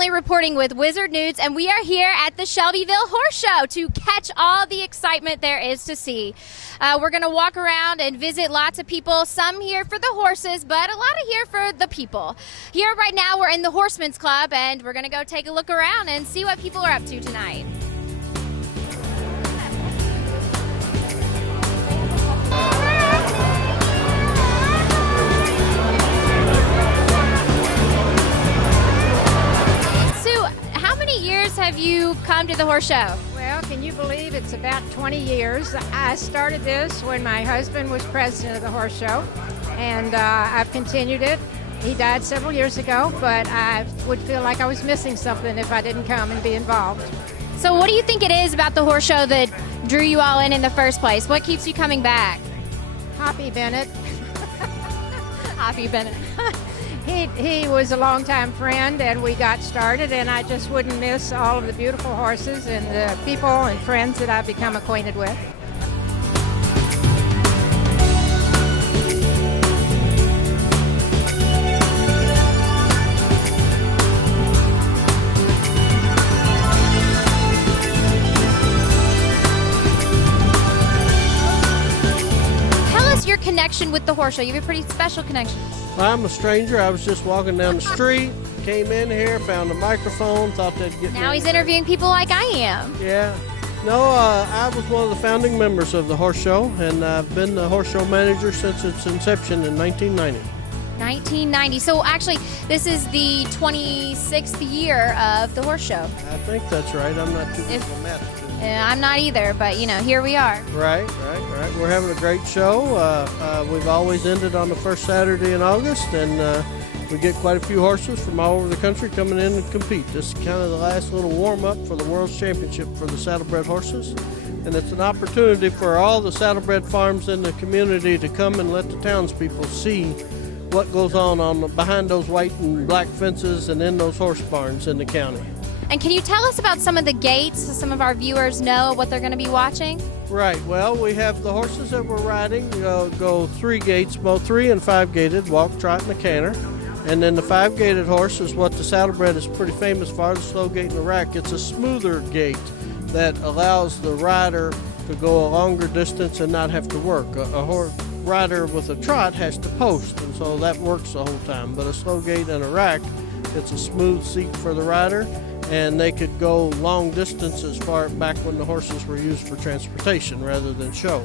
Emily reporting with Wizard News, and we are here at the Shelbyville Horse Show to catch all the excitement there is to see. We're going to walk around and visit lots of people, some here for the horses, but a lot of here for the people. Here right now we're in the Horsemen's Club, and we're going to go take a look around and see what people are up to tonight. Have you come to the horse show? Well, can you believe it's about 20 years? I started this when my husband was president of the horse show, and I've continued it. He died several years ago, but I would feel like I was missing something if I didn't come and be involved. So what do you think it is about the horse show that drew you all in the first place? What keeps you coming back? Hoppy Bennett. Hoppy Bennett. He was a longtime friend, and we got started, and I just wouldn't miss all of the beautiful horses and the people and friends that I've become acquainted with. Tell us your connection with the horse show. You have a pretty special connection. I'm a stranger. I was just walking down the street, came in here, found a microphone, thought they'd get Now me. he's interviewing people like I am. Yeah. No, I was one of the founding members of the horse show, and I've been the horse show manager since its inception in 1990. 1990. So actually, this is the 26th year of the horse show. I think that's right. I'm not too good on math. I'm not either, but you know, here we are. Right. We're having a great show. We've always ended on the first Saturday in August, and we get quite a few horses from all over the country coming in and compete. This is kind of the last little warm-up for the World's Championship for the saddlebred horses, and it's an opportunity for all the saddlebred farms in the community to come and let the townspeople see what goes on behind those white and black fences and in those horse barns in the county. And can you tell us about some of the gaits so some of our viewers know what they're going to be watching? Right. Well, we have the horses that we're riding go 3 gaits, both 3 and 5 gaited, walk, trot, and a canter. And then the 5 gaited horse is what the saddlebred is pretty famous for, the slow gait and the rack. It's a smoother gait that allows the rider to go a longer distance and not have to work. A horse rider with a trot has to post, and so that works the whole time. But a slow gait and a rack, it's a smooth seat for the rider, and they could go long distances far back when the horses were used for transportation rather than show.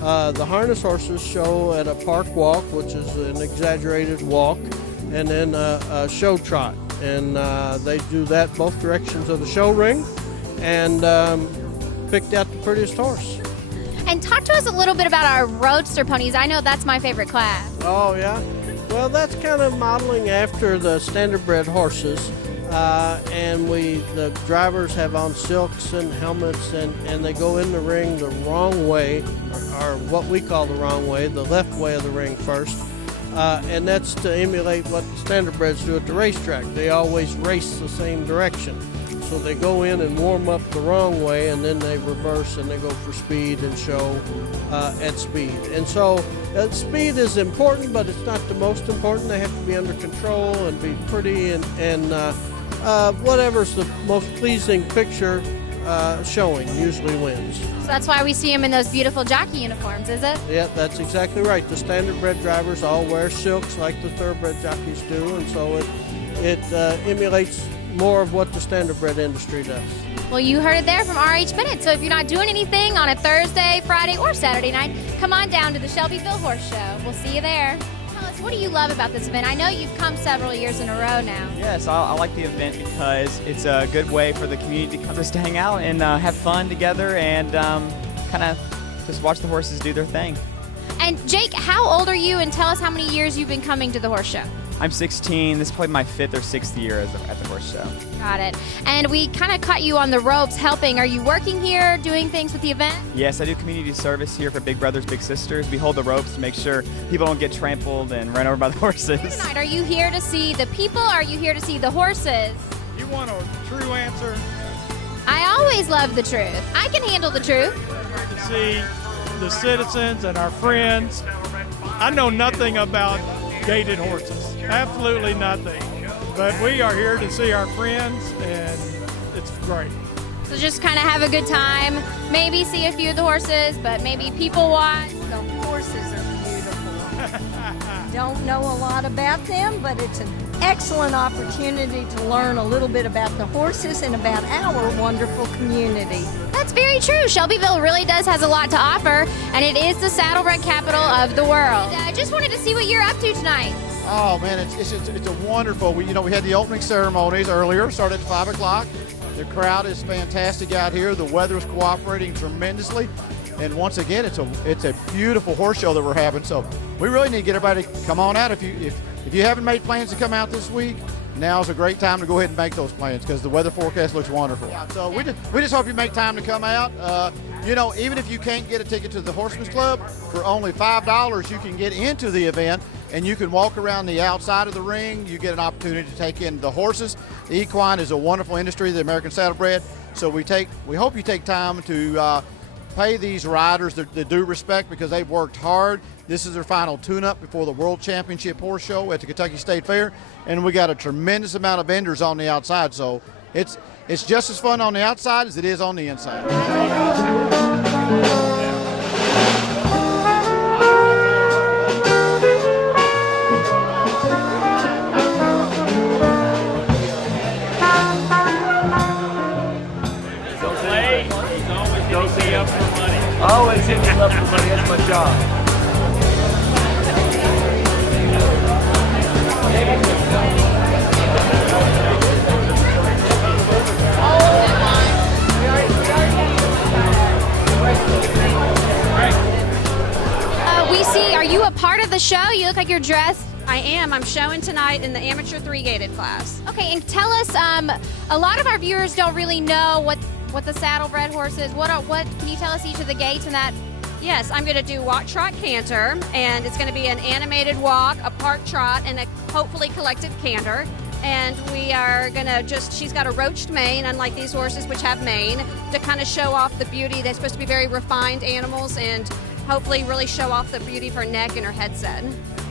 The harness horses show at a park walk, which is an exaggerated walk, and then a show trot. And they do that both directions of the show ring, and picked out the prettiest horse. And talk to us a little bit about our roadster ponies. I know that's my favorite class. Oh, yeah? Well, that's kind of modeling after the standardbred horses. And the drivers have on silks and helmets, and they go in the ring the wrong way, or what we call the wrong way, the left way of the ring first. And that's to emulate what the standardbreds do at the racetrack. They always race the same direction. So they go in and warm up the wrong way, and then they reverse and they go for speed and show at speed. And so speed is important, but it's not the most important. They have to be under control and be pretty, and whatever's the most pleasing picture showing usually wins. So that's why we see them in those beautiful jockey uniforms, is it? Yeah, that's exactly right. The standardbred drivers all wear silks like the thoroughbred jockeys do, and so it emulates more of what the standardbred industry does. Well, you heard it there from RH Bennett. So if you're not doing anything on a Thursday, Friday, or Saturday night, come on down to the Shelbyville Horse Show. We'll see you there. Tell us, what do you love about this event? I know you've come several years in a row now. Yes, I like the event because it's a good way for the community to come just to hang out and have fun together and kind of just watch the horses do their thing. And Jake, how old are you, and tell us how many years you've been coming to the horse show? I'm 16. This is probably my 5th or 6th year at the horse show. Got it. And we kind of caught you on the ropes helping. Are you working here, doing things with the event? Yes, I do community service here for Big Brothers Big Sisters. We hold the ropes to make sure people don't get trampled and run over by the horses. Tonight, are you here to see the people, or are you here to see the horses? You want a true answer? I always love the truth. I can handle the truth. To see the citizens and our friends. I know nothing about gaited horses. Absolutely nothing. but we are here to see our friends, and it's great. So just kind of have a good time, maybe see a few of the horses, but maybe people watch. The horses are beautiful. Don't know a lot about them, but it's an excellent opportunity to learn a little bit about the horses and about our wonderful community. That's very true. Shelbyville really has a lot to offer, and it is the saddlebred capital of the world. I just wanted to see what you're up to tonight. Oh man, it's a wonderful. We had the opening ceremonies earlier, started at 5 o'clock. The crowd is fantastic out here. The weather is cooperating tremendously, and once again, it's a beautiful horse show that we're having. So we really need to get everybody to come on out. If you haven't made plans to come out this week, now's a great time to go ahead and make those plans because the weather forecast looks wonderful. So we just hope you make time to come out. Even if you can't get a ticket to the Horsemen's Club, for only $5 you can get into the event and you can walk around the outside of the ring. You get an opportunity to take in the horses. The equine is a wonderful industry, the American saddlebred. So we hope you take time to pay these riders the due respect because they've worked hard. This is their final tune-up before the World Championship Horse Show at the Kentucky State Fair, and we got a tremendous amount of vendors on the outside. So it's just as fun on the outside as it is on the inside. Always hit me up for money, that's my job. We see, are you a part of the show? You look like you're dressed. I am. I'm showing tonight in the amateur 3-gated class. Okay, and tell us, a lot of our viewers don't really know what the saddlebred horse is. What can you tell us each of the gaits and that? Yes, I'm going to do walk, trot, canter, and it's going to be an animated walk, a park trot, and a hopefully collected canter. And we are going to she's got a roached mane, unlike these horses which have mane, to kind of show off the beauty. They're supposed to be very refined animals and hopefully really show off the beauty of her neck and her head set.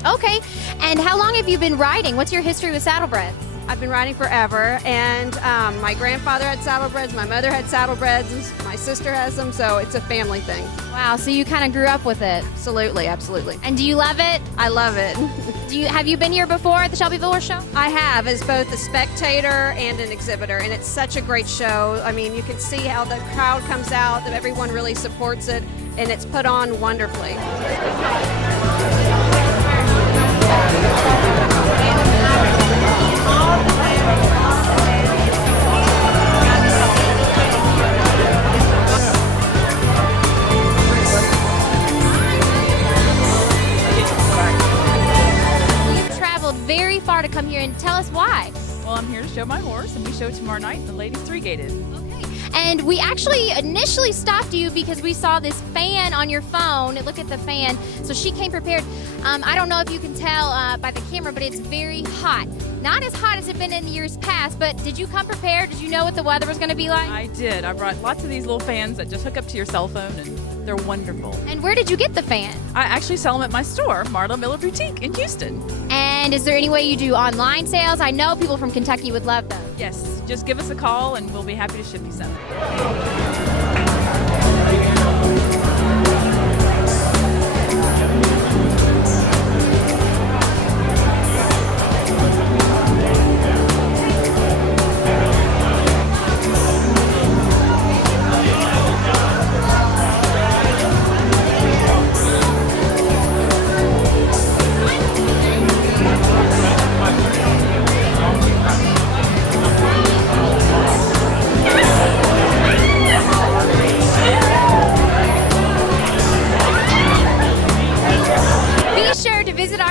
Okay, and how long have you been riding? What's your history with saddlebreds? I've been riding forever, and my grandfather had saddlebreds, my mother had saddlebreds, and my sister has them, so it's a family thing. Wow, so you kind of grew up with it. Absolutely, absolutely. And do you love it? I love it. Have you been here before at the Shelbyville Horse Show? I have, as both a spectator and an exhibitor, and it's such a great show. I mean, you can see how the crowd comes out, that everyone really supports it, and it's put on wonderfully. Very far to come here, and tell us why. Well, I'm here to show my horse, and we show tomorrow night the ladies 3-gated. Okay. And we actually initially stopped you because we saw this fan on your phone. Look at the fan. So she came prepared. I don't know if you can tell by the camera, but it's very hot. Not as hot as it's been in years past, but did you come prepared? Did you know what the weather was going to be like? I did. I brought lots of these little fans that just hook up to your cell phone, and they're wonderful. And where did you get the fan? I actually sell them at my store, Marlowe Miller Boutique in Houston. And is there any way you do online sales? I know people from Kentucky would love them. Yes, just give us a call and we'll be happy to ship you some.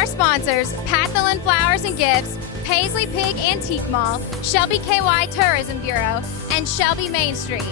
Sponsors: Pathelin Flowers and Gifts, Paisley Pig Antique Mall, Shelby KY Tourism Bureau, and Shelby Main Street.